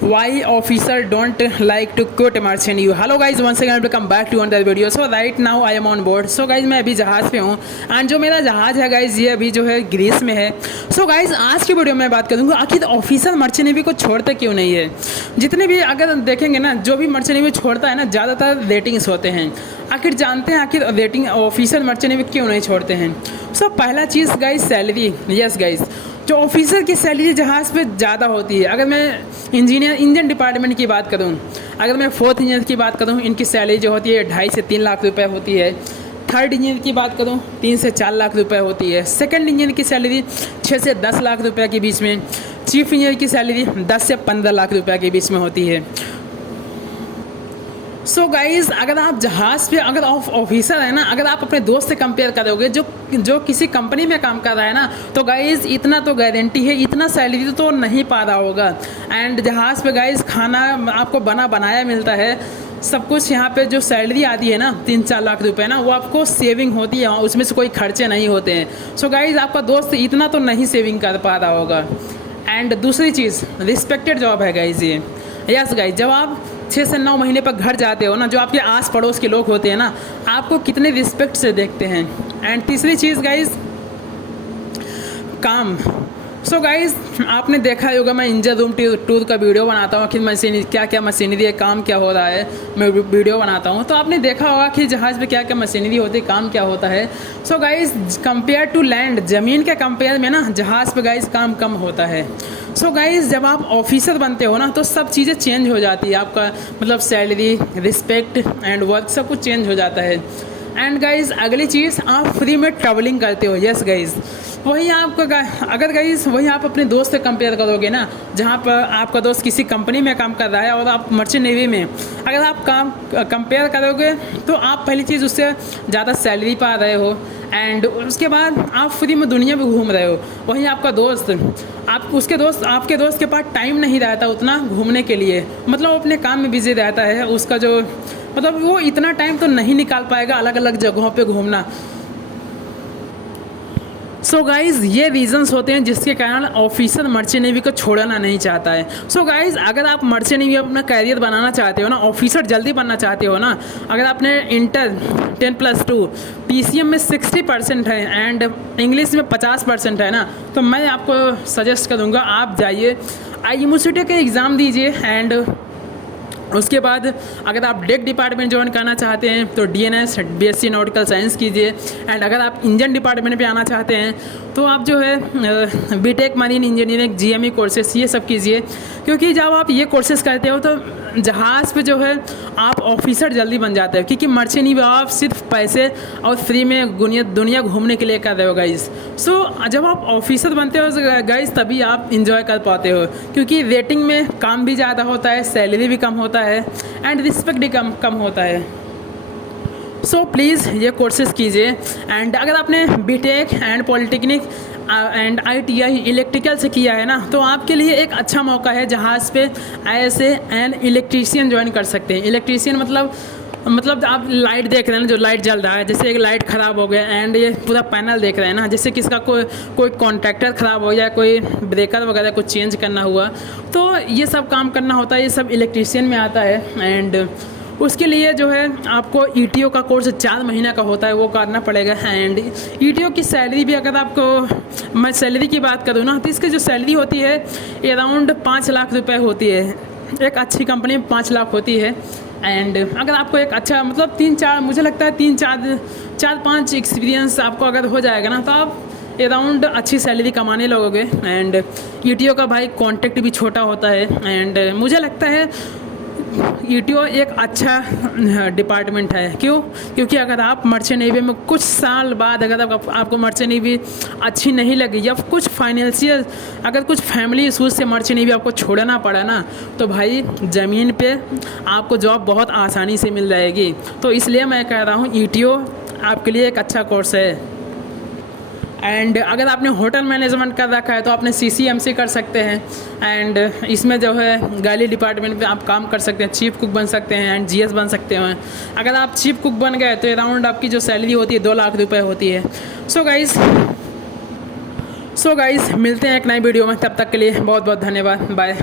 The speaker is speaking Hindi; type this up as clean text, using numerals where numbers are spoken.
why officer don't like to quit merchant navy. Hello guys, once again welcome back to another video. So right now I am on board. So guys मैं अभी जहाज़ पे हूँ एंड जो मेरा जहाज़ है गाइज ये अभी जो है ग्रीस में है. सो गाइज आज की वीडियो में बात करूँगा आखिर ऑफिसर मर्चेंट नेवी को छोड़ते क्यों नहीं है. जितने भी अगर देखेंगे ना जो भी मर्चेंट नेवी छोड़ता है ना ज़्यादातर रेटिंग्स होते हैं. आखिर जानते हैं आखिर रेटिंग ऑफिसर मर्चेंट नेवी क्यों नहीं छोड़ते हैं. सो पहला चीज़ गाइज सैलरी. यस गाइज जो ऑफिसर की सैलरी जहाज़ पे ज़्यादा होती है. अगर मैं इंजन डिपार्टमेंट की बात करूं, अगर मैं फोर्थ इंजीनियर की बात करूं, इनकी सैलरी जो होती है 2.5 से 3 लाख रुपए होती है. थर्ड इंजीनियर की बात करूं 3 से 4 लाख रुपए होती है. सेकंड इंजीनियर की सैलरी 6 से 10 लाख रुपए के बीच में. चीफ इंजीनियर की सैलरी 10 से 15 लाख रुपए के बीच में होती है. सो गाइज़ अगर आप जहाज़ पे अगर ऑफिसर है ना, अगर आप अपने दोस्त से कंपेयर करोगे जो किसी कंपनी में काम कर रहा है ना, तो गाइज़ इतना तो गारंटी है इतना सैलरी तो नहीं पा रहा होगा. एंड जहाज़ पे गाइज़ खाना आपको बनाया मिलता है. सब कुछ यहाँ पे जो सैलरी आती है ना 3-4 लाख रुपए ना, वो आपको सेविंग होती है, उसमें से कोई खर्चे नहीं होते हैं. सो गाइज़ आपका दोस्त इतना तो नहीं सेविंग कर पा रहा होगा. एंड दूसरी चीज़ रिस्पेक्टेड जॉब है गाइज़ ये. यस गाइज जब आप 6 से 9 महीने पर घर जाते हो ना, जो आपके आस पड़ोस के लोग होते हैं ना, आपको कितने रिस्पेक्ट से देखते हैं. एंड तीसरी चीज़ गाइज काम. सो गाइज आपने देखा होगा मैं इंजन रूम टूर का वीडियो बनाता हूँ कि मशीन क्या मशीनरी है, काम क्या हो रहा है, मैं वीडियो बनाता हूँ. तो आपने देखा होगा कि जहाज़ पे क्या मशीनरी होती है, काम क्या होता है. So guys compare to land, ज़मीन के कंपेयर में ना जहाज़ पे गाइज काम कम होता है. सो गाइज़ जब आप ऑफिसर बनते हो ना तो सब चीज़ें चेंज हो जाती है. आपका मतलब सैलरी, रिस्पेक्ट एंड वर्क सब कुछ चेंज हो जाता है. एंड गाइज़ अगली चीज़ आप फ्री में ट्रैवलिंग करते हो. यस गाइज़ वही आपका अगर गाइज़ वही आप अपने दोस्त से कंपेयर करोगे ना, जहाँ पर आपका दोस्त किसी कंपनी में काम कर रहा है और आप मर्चेंट नेवी में, अगर आप काम कंपेयर करोगे तो आप पहली चीज़ उससे ज़्यादा सैलरी पा रहे हो. एंड उसके बाद आप फ्री में दुनिया में घूम रहे हो. वहीं आपका दोस्त आपके दोस्त के पास टाइम नहीं रहता उतना घूमने के लिए, मतलब अपने काम में बिजी रहता है. उसका जो मतलब वो इतना टाइम तो नहीं निकाल पाएगा अलग अलग जगहों पे घूमना. सो गाइज़ ये रीजंस होते हैं जिसके कारण ऑफिसर मर्चेंट नेवी को छोड़ना नहीं चाहता है. सो गाइज़ अगर आप मर्चेंट नेवी अपना कैरियर बनाना चाहते हो ना, ऑफिसर जल्दी बनना चाहते हो ना, अगर आपने इंटर 10+2 PCM में 60% है एंड इंग्लिश में 50% है ना, तो मैं आपको सजेस्ट करूँगा आप जाइए IMUCT का एग्ज़ाम दीजिए. एंड उसके बाद अगर आप डेक डिपार्टमेंट ज्वाइन करना चाहते हैं तो DNS BSc नॉटिकल साइंस कीजिए. एंड अगर आप इंजन डिपार्टमेंट पे आना चाहते हैं तो आप जो है BTech marine engineering GME courses ये सब कीजिए. क्योंकि जब आप ये कोर्सेस करते हो तो जहाज़ पे जो है आप ऑफिसर जल्दी बन जाते हो. क्योंकि मर्चेंट नेवी आप सिर्फ पैसे और फ्री में दुनिया घूमने के लिए कर रहे हो गाइज़. सो जब आप ऑफिसर बनते हो गाइज़ तभी आप इंजॉय कर पाते हो. क्योंकि रेटिंग में काम भी ज़्यादा होता है, सैलरी भी कम होता है एंड रिस्पेक्ट भी कम होता है. सो प्लीज़ ये कोर्सेज़ कीजिए. एंड अगर आपने BTech and polytechnic and ITI electrical से किया है ना, तो आपके लिए एक अच्छा मौका है जहाज़ पे ऐसे एन इलेक्ट्रीशियन ज्वाइन कर सकते हैं. इलेक्ट्रीशियन मतलब आप लाइट देख रहे हैं ना, जो लाइट जल रहा है, जैसे एक लाइट ख़राब हो गया एंड ये पूरा पैनल देख रहे हैं ना, जैसे किसका कोई कॉन्ट्रैक्टर ख़राब हो गया, कोई ब्रेकर वगैरह कुछ चेंज करना हुआ, तो ये सब काम करना होता है. ये सब इलेक्ट्रीशियन में आता है. एंड उसके लिए जो है आपको ETO का कोर्स 4 महीना का होता है, वो करना पड़ेगा. एंड ETO की सैलरी भी अगर आपको मैं सैलरी की बात करूँ ना, तो इसकी जो सैलरी होती है अराउंड 5 लाख रुपए होती है. एक अच्छी कंपनी में 5 लाख होती है. एंड अगर आपको एक अच्छा मतलब 3-4 मुझे लगता है 3-4-5 एक्सपीरियंस आपको अगर हो जाएगा ना, तो आप अराउंड अच्छी सैलरी कमाने लगोगे. एंड ETO का भाई कॉन्ट्रैक्ट भी छोटा होता है. एंड मुझे लगता है ETO एक अच्छा डिपार्टमेंट है. क्योंकि अगर आप मर्चेंट नेवी में कुछ साल बाद अगर आपको मर्चेंट नेवी अच्छी नहीं लगी या कुछ फाइनेंशियल अगर कुछ फैमिली इशूज़ से मर्चेंट नेवी आपको छोड़ना पड़ा ना, तो भाई ज़मीन पे आपको जॉब बहुत आसानी से मिल जाएगी. तो इसलिए मैं कह रहा हूँ ETO आपके लिए एक अच्छा कोर्स है. एंड अगर आपने होटल मैनेजमेंट कर रखा है तो आपने CCMC कर सकते हैं. एंड इसमें जो है गैली डिपार्टमेंट पे आप काम कर सकते हैं, चीफ कुक बन सकते हैं एंड GS बन सकते हैं. अगर आप चीफ कुक बन गए तो अराउंड आपकी जो सैलरी होती है 2 लाख रुपए होती है. सो गाइज़ मिलते हैं एक नई वीडियो में. तब तक के लिए बहुत बहुत धन्यवाद. बाय.